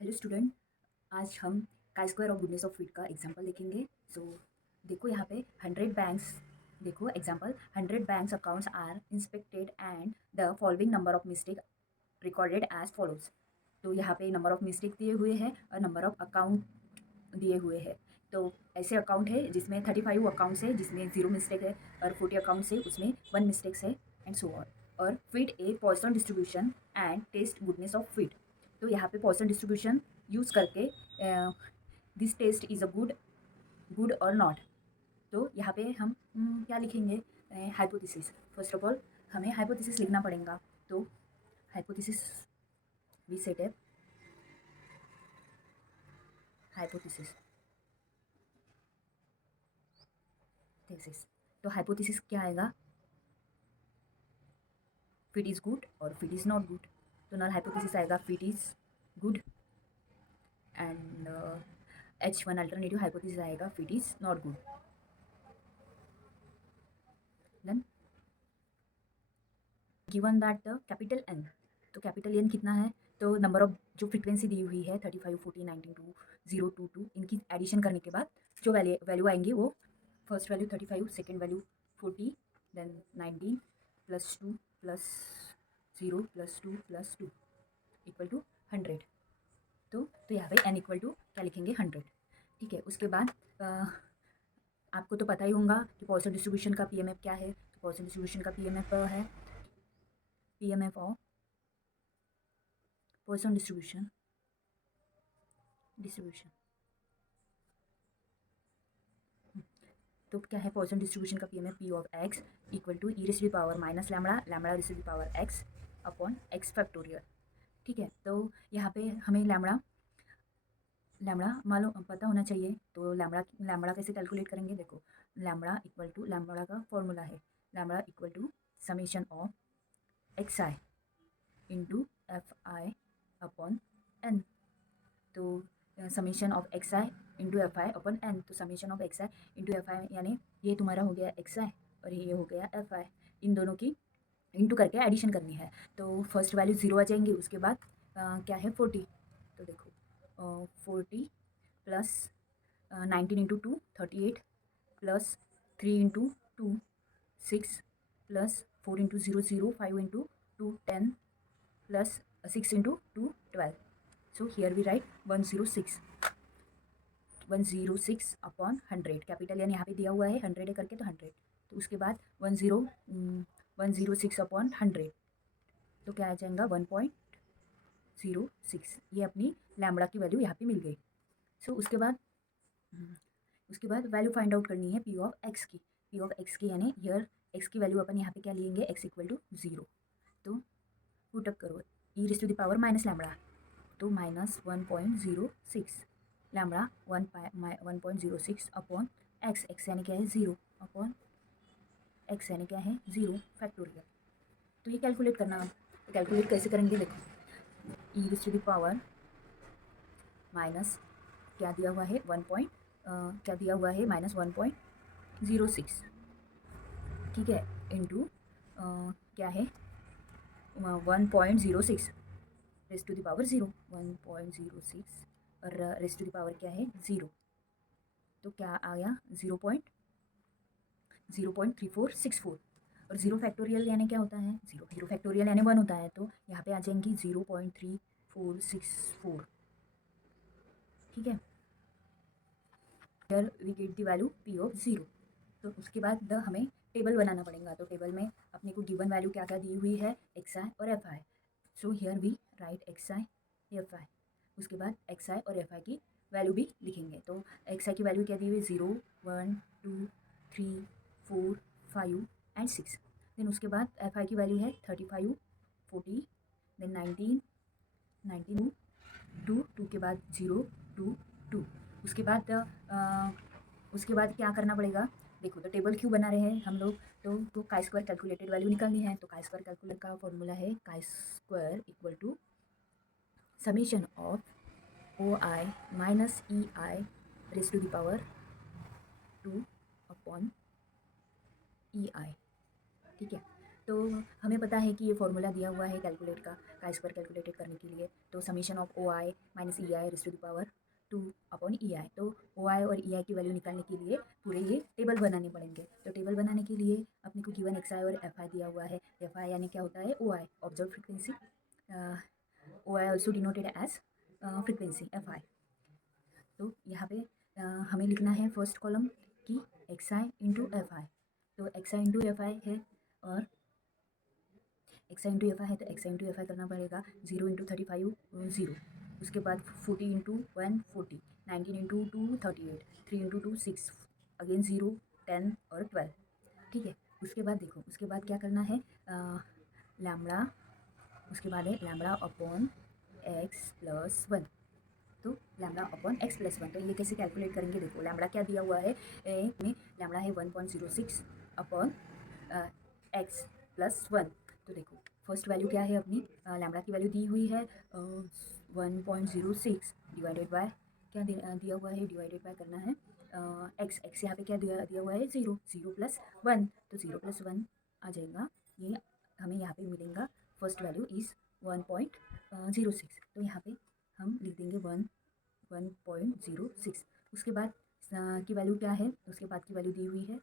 Hello student, आज हम chi square of goodness of fit का एग्जांपल देखेंगे। सो देखो यहाँ पे 100 बैंक्स, देखो example 100 banks accounts are inspected and the following number of mistake recorded as follows. तो यहाँ पे नंबर ऑफ मिस्टेक दिए हुए हैं और नंबर ऑफ अकाउंट दिए हुए हैं। तो ऐसे अकाउंट है जिसमें 35 अकाउंट्स है जिसमें 0 मिस्टेक है और 40 अकाउंट्स है उसमें 1 मिस्टेक्स है एंड सो ऑन। और fit a Poisson distribution and test goodness of fit. तो यहाँ पे पॉइसन डिस्ट्रीब्यूशन यूज़ करके this test is a good or not. तो यहाँ पे हम क्या लिखेंगे, हाइपोथेसिस। फर्स्ट ऑफ ऑल हमें हाइपोथेसिस लिखना पड़ेगा। तो हाइपोथेसिस वी सेट है हाइपोथेसिस थेसिस। तो हाइपोथेसिस क्या आएगा, fit is good or fit is not good. तो नल हाइपोथेसिस आएगा fit is good and H1 alternative hypothesis आएगा fit is not good. Then given that the capital N, तो capital N कितना है, तो नंबर ऑफ जो frequency दी हुई है 35, 40, 19, 2, 0, 2, 2, इनकी एडिशन करने के बाद जो वैल्यू आएंगे वो first value 35, second value 40, then 19 plus 2 plus 0 plus 2 plus 2 equal to 100। तो यहाँ पे n इक्वल टू क्या लिखेंगे 100। ठीक है, उसके बाद आपको तो पता ही होगा कि पॉइसन डिस्ट्रीब्यूशन का पीएमएफ क्या है। तो पॉइसन डिस्ट्रीब्यूशन का पीएमएफ है पीएमएफ ऑफ पॉइसन डिस्ट्रीब्यूशन तो क्या है पॉइसन डिस्ट्रीब्यूशन का PMF P of X equal to E raise to the power minus lambda lambda raise to the power X upon X factorial. ठीक है, तो यहाँ पे हमें लैम्बडा मालूम पता होना चाहिए। तो लैम्बडा कैसे कैलकुलेट करेंगे, देखो लैम्बडा इक्वल टू लैम्बडा का फॉर्मूला है lambda equal to summation of X I into F I upon N. तो summation of X I into F I upon N, तो summation of X I into F I यानी ये तुम्हारा हो गया x I और ये हो गया एफ आई। इन दोनों की इंटू करके एडिशन करनी है। तो फर्स्ट वैल्यू 0 आ जाएंगी, उसके बाद क्या है 40। तो देखो 40 plus 19 into 2 38 plus 3 into 2 6 plus 4 into 0 0 5 into 2 10 plus 6 into 2 12। So here we write 106 upon 100। Capital यानी यहाँ पे दिया हुआ है 100 है करके तो 100। तो उसके बाद 106 अपॉन 100, तो क्या आ जाएगा 1.06। ये अपनी लैम्बडा की वैल्यू यहाँ पे मिल गई। सो उसके बाद वैल्यू फाइंड आउट करनी है पी ऑफ एक्स की। पी ऑफ एक्स की यानी हियर एक्स की वैल्यू अपन यहाँ पे क्या लेंगे, एक्स इक्वल टू 0। तो पुटअप करो E raise to the power minus lambda, तो minus 1.06 lambda 1.06 upon X. X यानी क्या है 0 अपॉन एक्स यानी क्या है 0 फैक्टोरियल। तो ये कैलकुलेट करना। तो कैलकुलेट कैसे करेंगे, देखो E raise to the power minus क्या दिया हुआ है क्या दिया हुआ है माइनस 1.06। ठीक है, इंटू क्या है 1.06 रेज़ टू द पावर 0 1.06 और रेज़ टू द पावर क्या है 0। तो क्या आया 0.3464 और 0 फैक्टोरियल यानी क्या होता है, 0 फैक्टोरियल यानी 1 होता है। तो यहाँ पे आ जाएंगी 0.3464। ठीक है, here we get the value P of 0। तो उसके बाद हमें टेबल बनाना पड़ेगा। तो टेबल में अपने को गिवन वैल्यू क्या क्या दी हुई है, एक्स आई और F I. So here we write X I F I. उसके बाद एक्स आई और एफ आई की वैल्यू भी लिखेंगे। तो एक्स आई की वैल्यू क्या दी हुई 0 1 2 3 4 5 एंड 6। देन उसके बाद एफ आई की वैल्यू है 35 40 देन 19 19 2 2 के बाद 0 2 2। उसके बाद क्या करना पड़ेगा, देखो तो टेबल क्यों बना रहे हैं हम लोग, तो काई स्क्वायर कैलकुलेटेड वैल्यू निकालनी है। तो काई स्क्वायर कैलकुलेट का फॉर्मूला है chi square equal to summation of O I minus E I raise to the power 2 upon E I. ठीक है, तो हमें पता है कि ये फॉर्मूला दिया हुआ है कैलकुलेट का स्क्वायर कैलकुलेटेड करने के लिए। तो summation of O I minus E I raise to the power 2 upon E I. तो ओ आई और ई आई की वैल्यू निकालने के लिए पूरे ये टेबल बनाने पड़ेंगे। तो टेबल बनाने के लिए अपने को गिवन एक्स आई और एफ आई दिया हुआ है। एफ आई यानी क्या होता है O I observe frequency, O I also denoted as frequency F I. तो यहाँ पे हमें लिखना है फर्स्ट कॉलम की X I into F I. तो X I into F I है और X I into F I है तो X I into F I करना पड़ेगा। 0 इंटू 35 0, उसके बाद 40 इंटू 1 40, 19 इंटू 2 38, 3 इंटू 2 6, अगेन 0 10 और 12। ठीक है, उसके बाद देखो उसके बाद क्या करना है लैम्बडा, उसके बाद है लैम्बडा अपॉन एक्स प्लस 1। तो लैम्बडा अपॉन एक्स प्लस 1, तो ये कैसे कैलकुलेट करेंगे। देखो लैम्बडा क्या दिया हुआ है में लैम्बडा है 1.06 अपॉन एक्स प्लस 1। तो देखो फर्स्ट वैल्यू क्या है अपनी लैम्बडा की वैल्यू दी हुई है 1.06 डिवाइडेड बाय क्या दिया हुआ है, डिवाइडेड बाय करना है एक्स। एक्स यहाँ पे क्या दिया हुआ है 0, 0 प्लस 1, तो 0 प्लस 1 आ जाएगा। ये हमें यहाँ पे मिलेगा फर्स्ट वैल्यू इज़ 1.06। तो यहाँ पे हम लिख देंगे 1.06। उसके बाद की वैल्यू क्या है, उसके बाद की वैल्यू दी हुई है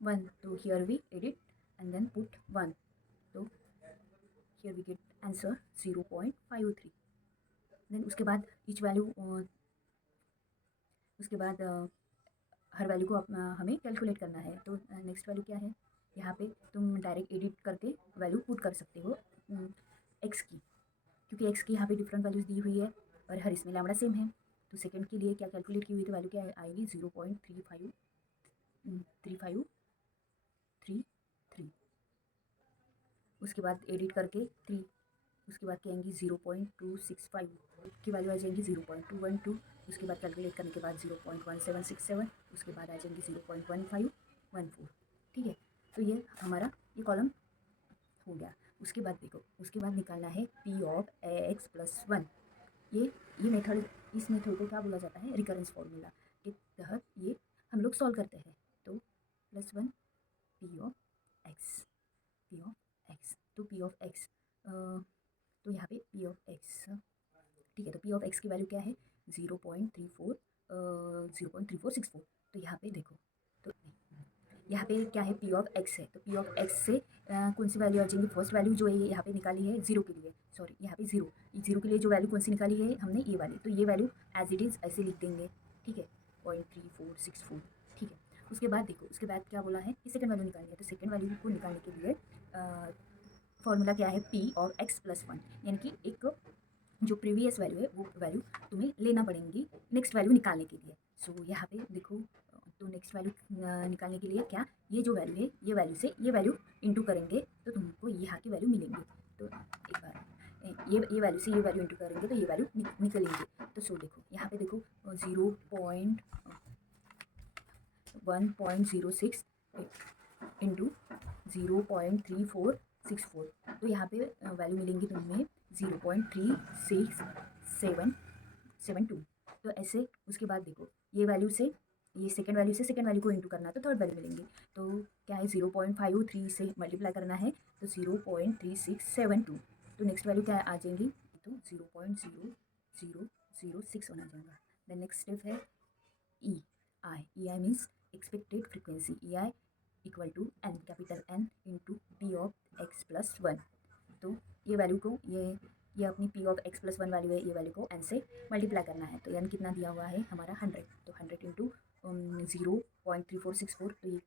1। तो here we edit and then put 1। तो here we get answer 0.53। Then उसके बाद ईच वैल्यू, उसके बाद हर वैल्यू को हमें कैलकुलेट करना है। तो नेक्स्ट वैल्यू क्या है, यहाँ पे तुम डायरेक्ट एडिट करके वैल्यू पुट कर सकते हो एक्स की, क्योंकि एक्स की यहाँ पे डिफरेंट वैल्यूज़ दी हुई है और हर इसमें लैम्बडा सेम है। तो सेकंड के लिए क्या कैलकुलेट की हुई तो वैल्यू क्या आएगी 0.3533। उसके बाद एडिट करके 3, उसके बाद क्या आएंगी 0.265 की वैल्यू आ जाएंगी 0.212। उसके बाद कैलकुलेट करने के बाद 0.1767, उसके बाद आ जाएंगी 0.1514। ठीक है, तो ये हमारा ये कॉलम हो गया। उसके बाद देखो उसके बाद निकालना है पी ऑफ एक्स प्लस 1। ये मेथड, इस मेथड को क्या बोला जाता है, रिकरेंस फॉर्मूला के तहत ये हम लोग सॉल्व करते हैं। तो +1 P of x, P of x, तो पी ऑफ एक्स, तो यहाँ पे पी ऑफ एक्स, ठीक है, तो पी ऑफ एक्स की वैल्यू क्या है 0.3464। तो यहाँ पे देखो, तो यहाँ पे क्या है पी ऑफ एक्स है, तो पी ऑफ एक्स से कौन सी वैल्यू आ जाएंगी, फर्स्ट वैल्यू जो है यहाँ पे निकाली है 0 के लिए, सॉरी यहाँ पे 0 के लिए जो वैल्यू कौन सी निकाली है हमने ये वाली, तो ये वैल्यू एज इट इज़ ऐसे लिख देंगे। ठीक है, 0.3464। ठीक है, उसके बाद देखो उसके बाद क्या बोला है कि सेकंड वैल्यू निकालनी है। तो सेकंड वैल्यू को निकालने के लिए फॉर्मूला क्या है पी ऑफ एक्स प्लस 1, यानी कि एक जो प्रीवियस वैल्यू है वो वैल्यू तुम्हें लेना पड़ेंगी नेक्स्ट वैल्यू निकालने के लिए। सो यहाँ पे देखो, तो नेक्स्ट वैल्यू निकालने के लिए क्या, ये जो वैल्यू है ये वैल्यू से ये वैल्यू इंटू करेंगे तो तुमको यहाँ की वैल्यू मिलेंगी। तो एक बार ये वैल्यू से ये वैल्यू इंटू करेंगे तो ये वैल्यू निकलेंगे। तो सो देखो यहाँ पे देखो 1.06 इंटू 0.3464, तो यहाँ पे वैल्यू मिलेंगी तुम्हें 0.3672। तो ऐसे उसके बाद देखो ये वैल्यू से ये सेकंड वैल्यू से सेकंड वैल्यू को इंटू करना है तो थर्ड वैल्यू मिलेंगी। तो क्या है 0.53 से मल्टीप्लाई करना है तो 0.3672। तो नेक्स्ट वैल्यू क्या आ जाएंगी, तो 0.0006 होना जाएगा। द नेक्स्ट स्टेप है E I means expected frequency, E I equal to N, capital N into P of X plus 1। तो ये वैल्यू को ये अपनी P of X plus 1 value है, ये वैल्यू को एन से मल्टीप्लाई करना है। तो एन कितना दिया हुआ है हमारा 100, तो 100 इंटू 0.3464,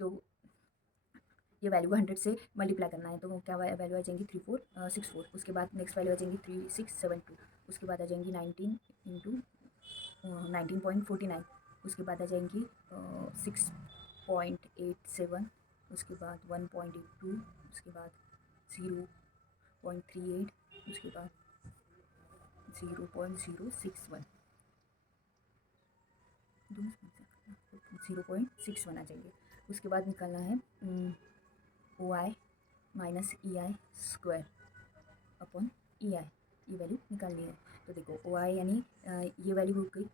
तो ये वैल्यू को 100 से मल्टीप्लाई करना है। तो क्या वैल्यू आ जाएंगी 3464। उसके बाद नेक्स्ट वैल्यू आ जाएंगी 3672। उसके बाद आ जाएंगी 19 इंटू 19.49। उसके बाद आ जाएंगी 6.87। उसके बाद 1.82। उसके बाद 0.38। उसके बाद 0.061, 0.61 आ जाएंगे। उसके बाद निकालना है O I minus E I square upon E आई, ये वैल्यू निकालनी है। तो देखो ओ आई यानी ये वैल्यू हो गई,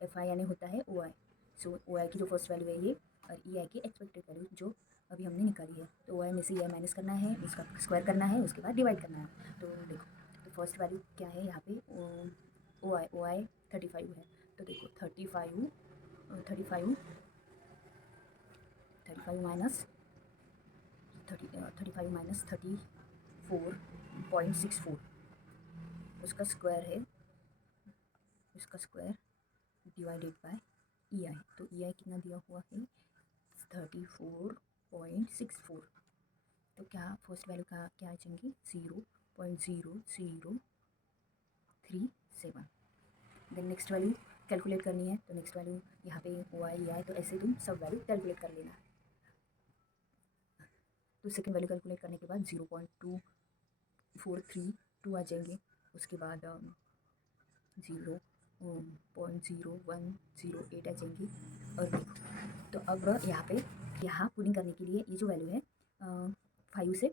एफ आई यानी होता है ओ आई। सो ओ आई की जो फर्स्ट वैल्यू है ये, और ई आई की एक्सपेक्टेड वैल्यू जो अभी हमने निकाली है। तो OI में से ये माइनस करना है, उसका स्क्वायर करना है, उसके बाद डिवाइड करना है। तो देखो, तो फर्स्ट वैल्यू क्या है यहाँ पे, OI 35 है। तो देखो 35 माइनस 34.64, उसका स्क्वायर डिवाइडेड बाय EI। तो EI कितना दिया हुआ है, 34.64। तो क्या फर्स्ट वैल्यू का क्या आ जाएंगी, 0.0037। देन नेक्स्ट वैल्यू कैलकुलेट करनी है। तो नेक्स्ट वैल्यू यहाँ पे OI EI, तो ऐसे तुम सब वैल्यू कैलकुलेट कर लेना। तो सेकेंड वैल्यू कैलकुलेट करने के बाद 0.2432 आ जाएंगे। उसके बाद 0.0108 आ जाएंगी। और देखो, तो अब यहाँ पुलिंग करने के लिए ये जो वैल्यू है 5 से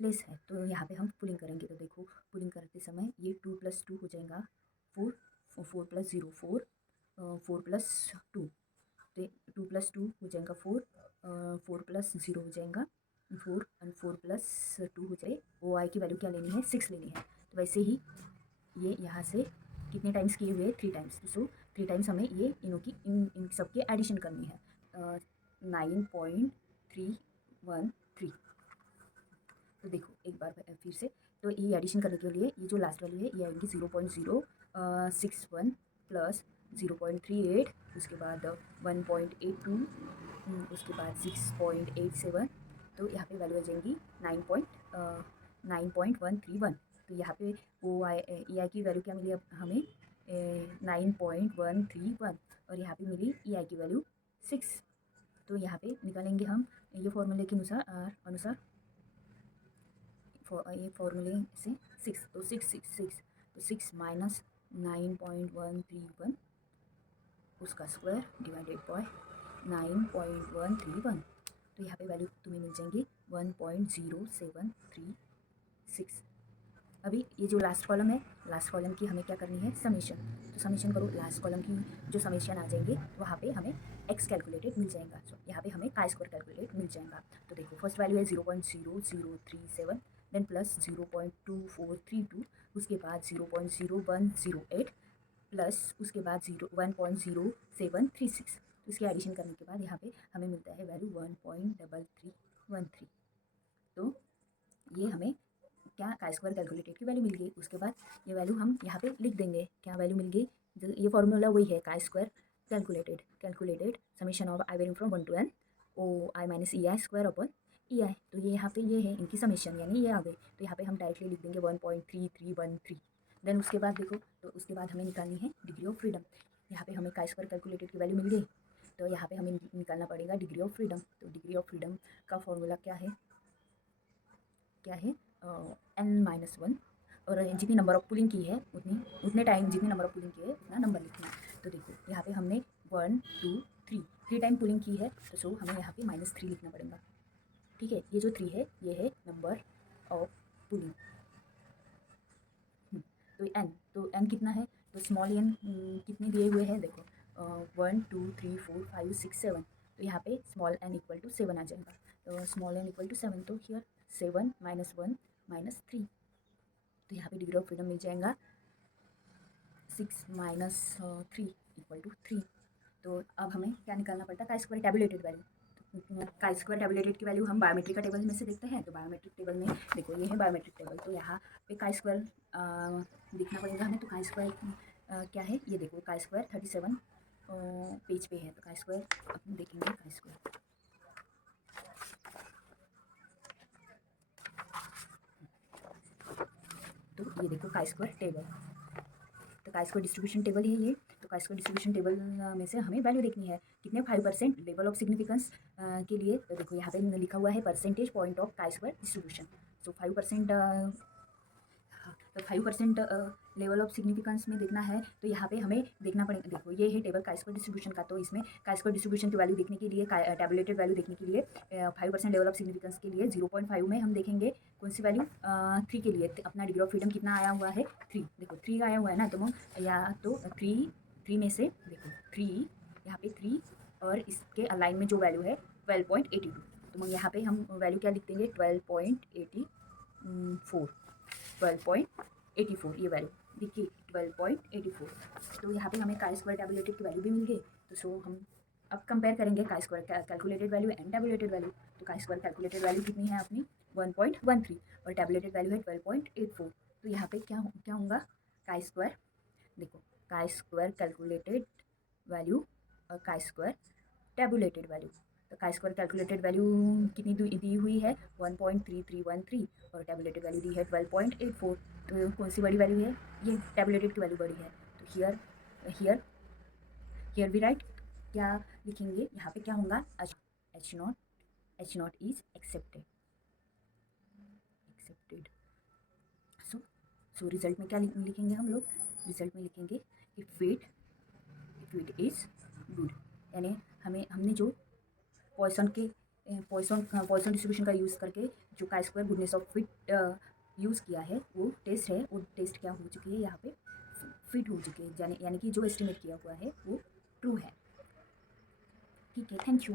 लेस है, तो यहाँ पे हम पुलिंग करेंगे। तो देखो, पुलिंग करते समय ये 2 + 2 हो जाएगा 4, 4 + 0 4, 4 + 2, तो 2 + 2 हो जाएगा 4, 4 + 0 हो जाएगा 4, और 4 + 2 हो जाए। OI की वैल्यू क्या लेनी है, 6 लेनी है। तो वैसे ही ये यहाँ से कितने टाइम्स किए हुए, 3 टाइम्स। सो 3 टाइम्स हमें ये इन सब की एडिशन करनी है, 9.313। तो देखो एक बार फिर से, तो ये एडिशन करने के लिए ये जो लास्ट वैल्यू है ये आएगी 0.061 प्लस 0.38, उसके बाद 1.82, उसके बाद 6.87। तो यहाँ पे वैल्यू आ जाएंगी 9.131। तो यहाँ पे EI की वैल्यू क्या मिली अब हमें, 9.131, और यहाँ पे मिली EI की वैल्यू 6। तो यहाँ पे निकालेंगे हम ये फॉर्मूले के अनुसार ये फॉर्मूले से 6, तो 6 तो 6 माइनस 9.131, उसका स्क्वायर डिवाइडेड बाय 9.131। तो यहाँ पे वैल्यू तुम्हें मिल जाएंगी 1.0736। अभी ये जो लास्ट कॉलम है, लास्ट कॉलम की हमें क्या करनी है, समेशन। तो समेशन करो, लास्ट कॉलम की जो समेशन आ जाएंगे वहाँ पे हमें x कैलकुलेटेड मिल जाएगा। सो यहाँ पे हमें काय स्क्वायर कैलकुलेट मिल जाएगा। तो देखो फर्स्ट वैल्यू है 0.0037, देन प्लस 0.2432, उसके बाद 0.0108, प्लस उसके बाद 1.0736। तो इसकी एडिशन करने के बाद यहाँ पे हमें मिलता है वैल्यू 1.3313। तो ये हमें क्या काय स्क्वायर कैलकुलेटेड की वैल्यू मिल गई। उसके बाद ये वैल्यू हम यहाँ पे लिख देंगे, क्या वैल्यू मिल गई, जो ये फॉर्मूला वही है, chi square calculated summation of I varying from 1 to n OI minus EI square upon EI। तो ये यहाँ पे ये है इनकी समीशन, यानी ये आ गई। तो यहाँ पे हम डायरेक्टली लिख देंगे 1.3313। देन उसके बाद देखो, तो उसके बाद हमें निकालनी है डिग्री ऑफ फ्रीडम। यहाँ पे हमें काय स्क्वायर कैलकुलेटेड की वैल्यू मिल गई, तो यहाँ पे हमें निकालना पड़ेगा डिग्री ऑफ फ्रीडम। तो डिग्री ऑफ फ्रीडम का फॉर्मूला क्या है n-1, और जितनी नंबर ऑफ पुलिंग की है उतने टाइम जितनी नंबर ऑफ पुलिंग की है उतना नंबर लिखना है। तो देखो यहाँ पे हमने 1 2 3 टाइम पुलिंग की है, तो सो हमें यहाँ पे -3 लिखना पड़ेगा। ठीक है, ये जो 3 है ये है नंबर ऑफ पुलिंग। तो n कितना है, तो स्मॉल n कितने दिए हुए हैं, देखो 1 2 3 4 5 6 7। तो यहाँ पे स्मॉल n इक्वल टू 7 आ जाएगा। तो स्मॉल n इक्वल टू 7, तो हियर 7 -1 -3। तो यहाँ पे डिग्री ऑफ फ्रीडम मिल जाएगा 6 - 3 इक्वल टू 3। तो अब हमें क्या निकालना पड़ता है, chi square tabulated value. Chi square tabulated की वैल्यू हम बायोमेट्रिक का टेबल में से देखते हैं। तो बायोमेट्रिक टेबल में देखो, ये है बायोमेट्रिक टेबल। तो यहाँ पे काय स्क्वायर लिखना पड़ेगा हमें। तो काय स्क्वायर क्या है, ये देखो काय स्क्वायर 37 पेज पे है। तो काय स्क्वायर अपन देखेंगे, काय स्क्वायर तो ये देखो काय स्क्वायर टेबल। तो काय स्क्वायर डिस्ट्रीब्यूशन टेबल है ये। तो काय स्क्वायर डिस्ट्रीब्यूशन टेबल में से हमें वैल्यू देखनी है कितने 5% लेवल ऑफ सिग्निफिकेंस के लिए। तो देखो यहाँ पे लिखा हुआ है percentage point of chi square distribution. So 5%, तो 5% लेवल ऑफ सिग्निफिकेंस में देखना है। तो यहाँ पे हमें देखना पड़ेगा, देखो ये है टेबल काय स्क्वायर डिस्ट्रीब्यूशन का। तो इसमें काय स्क्वायर डिस्ट्रीब्यूशन की वैल्यू देखने के लिए, टैबुलेटेड वैल्यू देखने के लिए 5% लेवल ऑफ सिग्निफिकेंस के लिए 0.5 में हम देखेंगे कौन सी वैल्यू, 3 के लिए अपना डिग्री ऑफ फ्रीडम कितना आया हुआ है, 3। देखो 3 आया हुआ है ना, तो या तो 3 में से देखो 3, यहाँ पे 3 और इसके अलाइन में जो वैल्यू है 12.82। तो यहाँ पे हम वैल्यू क्या लिख देंगे 12.84 12.84 ये वैल्यू देखिए 12.84। तो यहाँ पे हमें काई स्क्वायर टैबुलेटेड की वैल्यू भी मिल गई। तो सो हम अब कंपेयर करेंगे chi square calculated value and tabulated value. तो काई स्क्वायर कैलकुलेटेड वैल्यू कितनी है अपनी 1.13 और टैबुलेटेड वैल्यू है 12.84। तो यहाँ पे क्या होगा काई स्क्वायर, देखो काई स्क्वायर कैलकुलेटेड वैल्यू और काई स्क्वायर टैबुलेटेड वैल्यू। तो काई स्क्वायर कैलकुलेटेड वैल्यू कितनी दी हुई है 1.3313 और टैबुलेटेड वैल्यू दी है 12.84। तो कौन सी बड़ी वैल्यू है, ये टैबुलेटेड की वैल्यू बड़ी है। तो here here here we write क्या लिखेंगे, यहाँ पे क्या होगा H naught is accepted. So result में क्या लिखेंगे हम लोग, रिजल्ट में लिखेंगे इफ वेट इज गुड, यानी हमने जो पॉइसन डिस्ट्रीब्यूशन का यूज़ करके जो chi square goodness of fit use किया है वो टेस्ट क्या हो चुकी है, यहाँ पे फिट हो चुकी है, यानी कि जो एस्टिमेट किया हुआ है वो ट्रू है। ठीक है, थैंक यू।